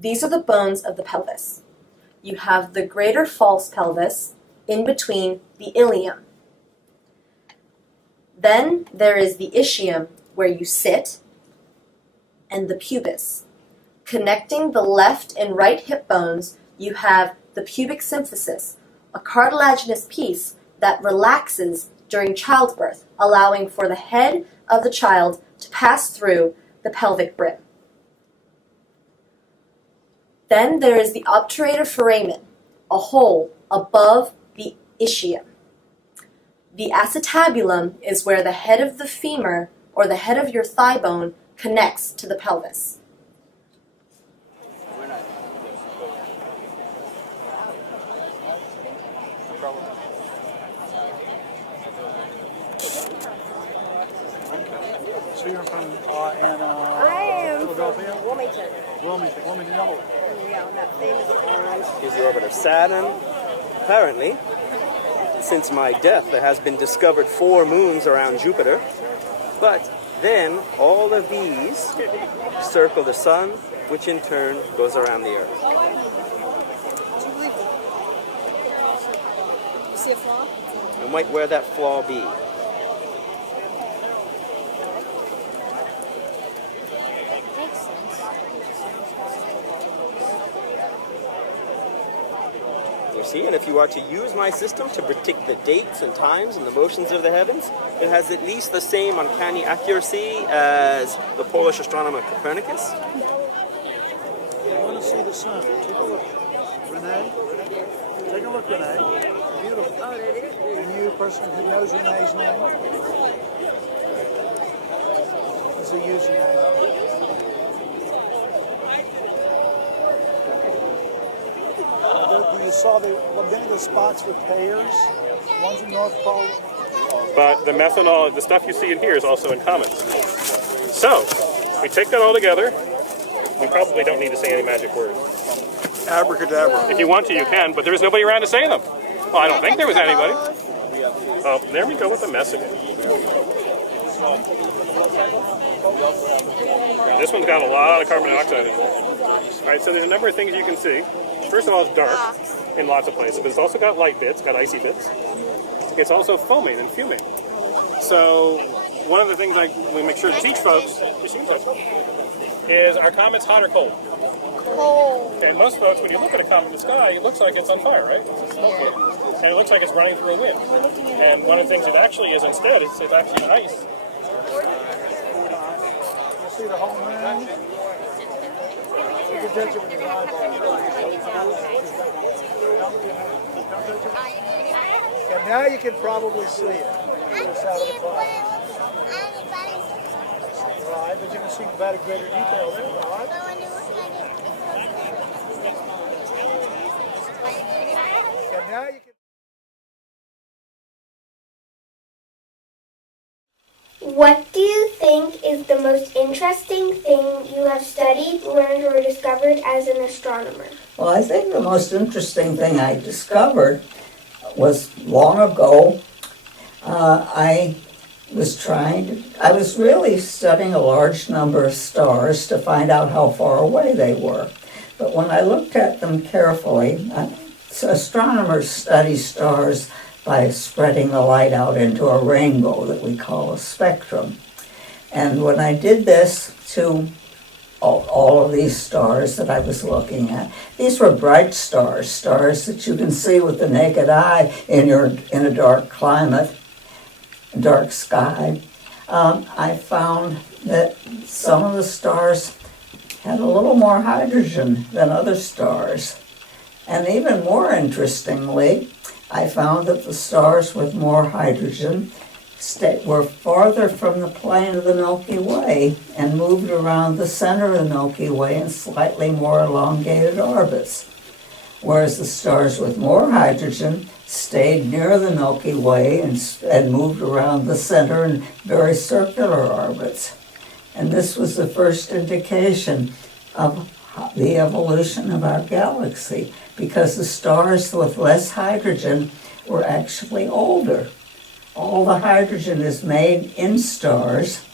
These are the bones of the pelvis. You have the greater false pelvis in between the ilium. Then there is the ischium, where you sit, and the pubis. Connecting the left and right hip bones, you have the pubic symphysis, a cartilaginous piece that relaxes during childbirth, allowing for the head of the child to pass through the pelvic brim. Then there is the obturator foramen, a hole above the ischium. The acetabulum is where the head of the femur, or the head of your thigh bone, connects to the pelvis. So you're from I am Philadelphia? from Wilmington. Wilmington, Delaware. Yeah, on that famous island. Is the orbit of Saturn. Apparently, since my death, there has been discovered 4 moons around Jupiter. But then all of these circle the sun, which in turn goes around the Earth. You see a flaw? And might where that flaw be? You see, and if you are to use my system to predict the dates and times and the motions of the heavens, it has at least the same uncanny accuracy as the Polish astronomer Copernicus. You want to see the sun? Take a look. Renee? Take a look, Renee. Beautiful. Oh, that is beautiful. And you, person who knows Renee's name? It's a username. You saw the spots with pairs. One's in North Pole. But the methanol, the stuff you see in here is also in comets. So, we take that all together. We probably don't need to say any magic words. Abracadabra. If you want to, you can, but there was nobody around to say them. Well, I don't think there was anybody. Oh, there we go with the mess again. This one's got a lot of carbon dioxide in it. All right, so there's a number of things you can see. First of all, it's dark in lots of places, but it's also got light bits, got icy bits. It's also foaming and fuming. So one of the things we make sure to teach folks is our comet's hot or cold? Cold. And most folks, when you look at a comet in the sky, it looks like it's on fire, right? It's smoking. And it looks like it's running through a wind. And one of the things it actually is instead, it's actually ice. You see the whole moon? You can touch it with your eyeball. And now you can probably see it. It's out of the cloud. Right, but you can see better, greater detail there, right? And now you can. What do you think is the most interesting thing you have studied, learned, or discovered as an astronomer? Well, I think the most interesting thing I discovered was long ago. I was really studying a large number of stars to find out how far away they were. But when I looked at them carefully, astronomers study stars by spreading the light out into a rainbow that we call a spectrum. And when I did this to all of these stars that I was looking at, these were bright stars, stars that you can see with the naked eye in a dark climate, dark sky. I found that some of the stars had a little more hydrogen than other stars. And even more interestingly, I found that the stars with more hydrogen were farther from the plane of the Milky Way and moved around the center of the Milky Way in slightly more elongated orbits, whereas the stars with more hydrogen stayed near the Milky Way and moved around the center in very circular orbits. And this was the first indication of the evolution of our galaxy, because the stars with less hydrogen were actually older. All the hydrogen is made in stars,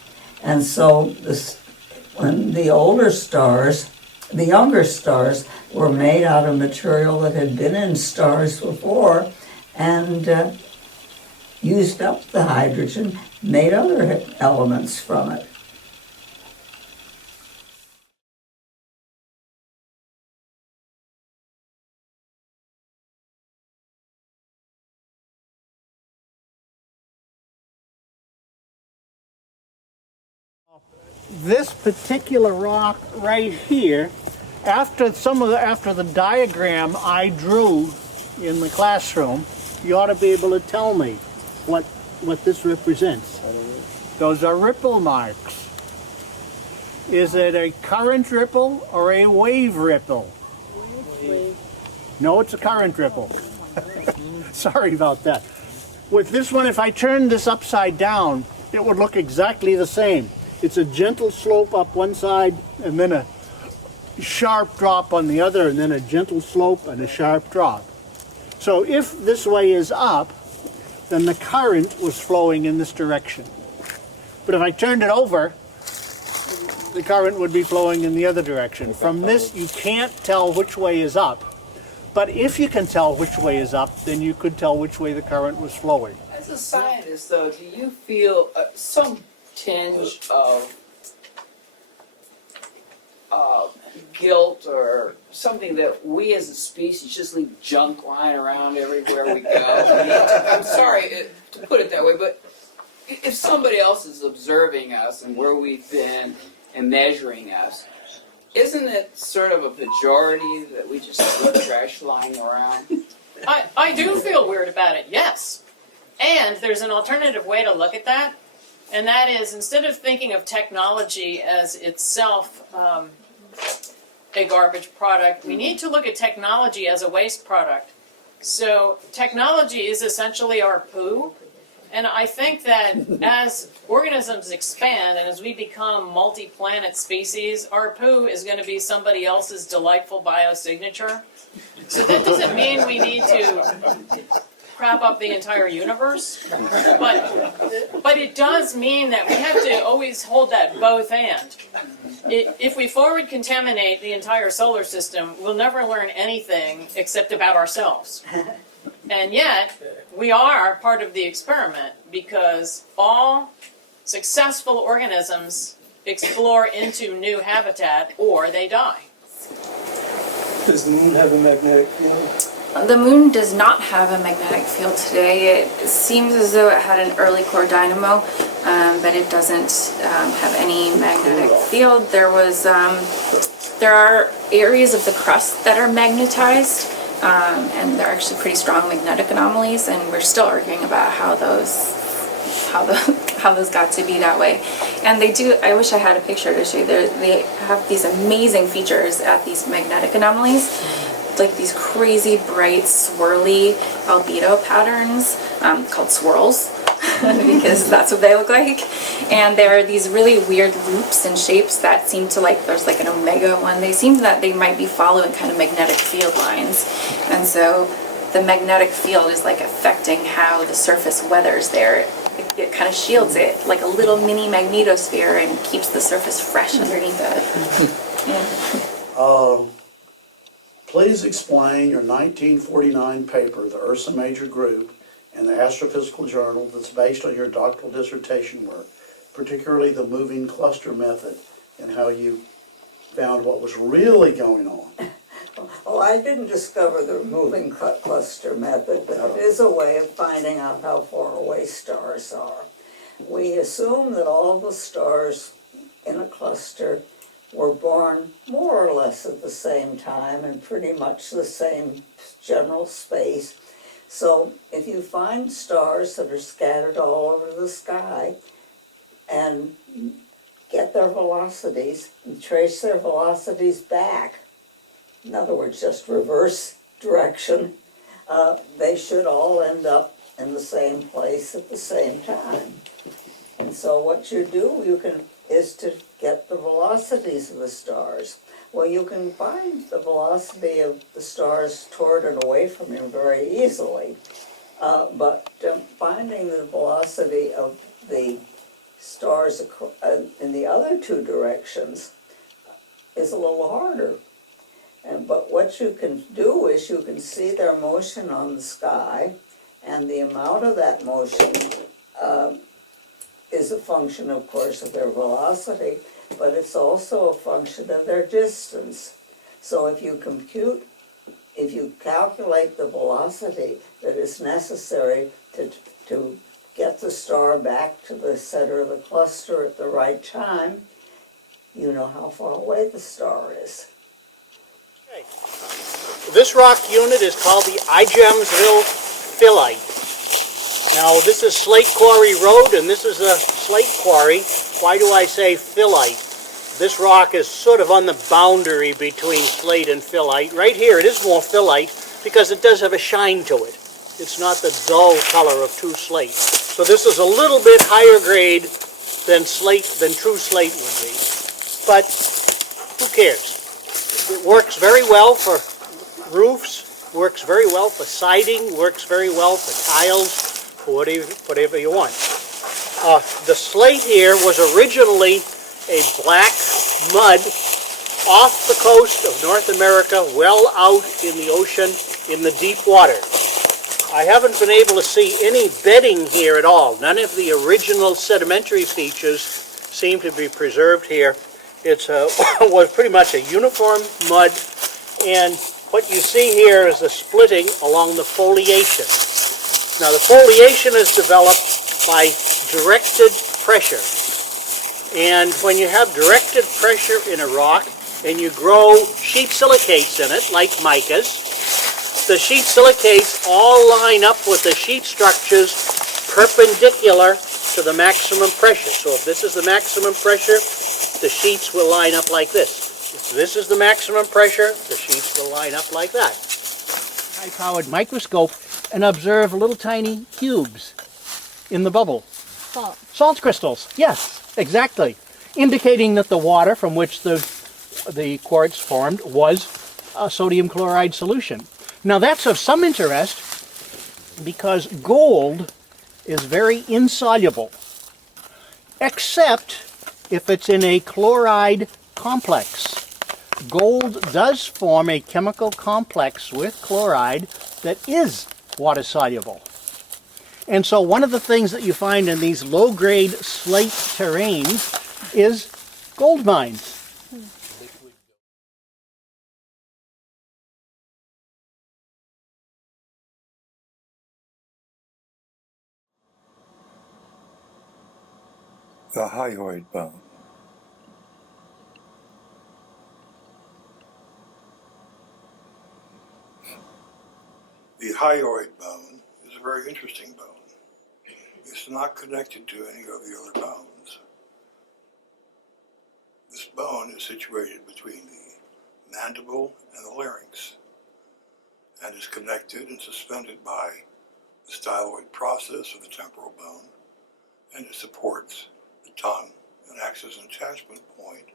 and so when the older stars the younger stars were made out of material that had been in stars before and used up the hydrogen, made other elements from it. This particular rock right here, after the diagram I drew in the classroom, you ought to be able to tell me what this represents. Those are ripple marks. Is it a current ripple or a wave ripple? No, it's a current ripple. Sorry about that. With this one, if I turn this upside down, it would look exactly the same. It's a gentle slope up one side and then a sharp drop on the other, and then a gentle slope and a sharp drop. So if this way is up, then the current was flowing in this direction. But if I turned it over, the current would be flowing in the other direction. From this, you can't tell which way is up. But if you can tell which way is up, then you could tell which way the current was flowing. As a scientist, though, do you feel some tinge of guilt or something that we as a species just leave junk lying around everywhere we go? I mean, I'm sorry to put it that way, but if somebody else is observing us and where we've been and measuring us, isn't it sort of a pejorative that we just leave trash lying around? I do feel weird about it, yes. And there's an alternative way to look at that, and that is, instead of thinking of technology as itself a garbage product, we need to look at technology as a waste product. So technology is essentially our poo, and I think that as organisms expand and as we become multi-planet species, our poo is going to be somebody else's delightful biosignature. So that doesn't mean we need to crap up the entire universe, but it does mean that we have to always hold that both and. If we forward contaminate the entire solar system, we'll never learn anything except about ourselves. And yet, we are part of the experiment because all successful organisms explore into new habitat or they die. Does the moon have a magnetic field? The moon does not have a magnetic field today. It seems as though it had an early core dynamo, but it doesn't have any magnetic field. There are areas of the crust that are magnetized, and they're actually pretty strong magnetic anomalies, and we're still arguing about how those got to be that way. And they do, I wish I had a picture to show you. They have these amazing features at these magnetic anomalies, like these crazy bright swirly albedo patterns called swirls because that's what they look like. And there are these really weird loops and shapes that seem to, like, there's like an omega one. They seem that they might be following kind of magnetic field lines. And so the magnetic field is like affecting how the surface weathers there. It kind of shields it like a little mini magnetosphere and keeps the surface fresh underneath it. Yeah. Please explain your 1949 paper, The Ursa Major Group, in the Astrophysical Journal that's based on your doctoral dissertation work, particularly the moving cluster method and how you found what was really going on. Oh, I didn't discover the moving cluster method, but it is a way of finding out how far away stars are. We assume that all the stars in a cluster were born more or less at the same time in pretty much the same general space. So if you find stars that are scattered all over the sky and get their velocities and trace their velocities back, in other words, just reverse direction, they should all end up in the same place at the same time. And so what you do, is to get the velocities of the stars. Well, you can find the velocity of the stars toward and away from you very easily, but finding the velocity of the stars in the other two directions is a little harder. But what you can do is you can see their motion on the sky, and the amount of that motion is a function, of course, of their velocity, but it's also a function of their distance. So if you calculate the velocity that is necessary to get the star back to the center of the cluster at the right time, you know how far away the star is. This rock unit is called the Igemsville Phyllite. Now this is Slate Quarry Road, and this is a slate quarry. Why do I say phyllite? This rock is sort of on the boundary between slate and phyllite. Right here it is more phyllite because it does have a shine to it. It's not the dull color of true slate. So this is a little bit higher grade than true slate would be. But who cares? It works very well for roofs, works very well for siding, works very well for tiles, for whatever you want. The slate here was originally a black mud off the coast of North America, well out in the ocean, in the deep water. I haven't been able to see any bedding here at all. None of the original sedimentary features seem to be preserved here. It was pretty much a uniform mud, and what you see here is the splitting along the foliation. Now the foliation is developed by directed pressure. And when you have directed pressure in a rock and you grow sheet silicates in it, like micas, the sheet silicates all line up with the sheet structures perpendicular to the maximum pressure. So if this is the maximum pressure, the sheets will line up like this. If this is the maximum pressure, the sheets will line up like that. High-powered microscope and observe little tiny cubes in the bubble. Salt crystals, yes, exactly. Indicating that the water from which the quartz formed was a sodium chloride solution. Now that's of some interest because gold is very insoluble, except if it's in a chloride complex. Gold does form a chemical complex with chloride that is water soluble. And so one of the things that you find in these low-grade slate terrains is gold mines. The hyoid bone. The hyoid bone is a very interesting bone. It's not connected to any of the other bones. This bone is situated between the mandible and the larynx and is connected and suspended by the styloid process of the temporal bone, and it supports the tongue and acts as an attachment point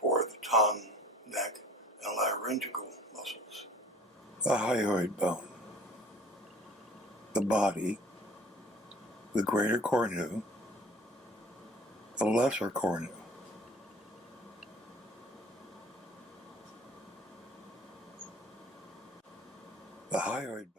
for the tongue, neck, and laryngeal muscles. The hyoid bone. The body, the greater cornu, the lesser cornu. The hyoid bone.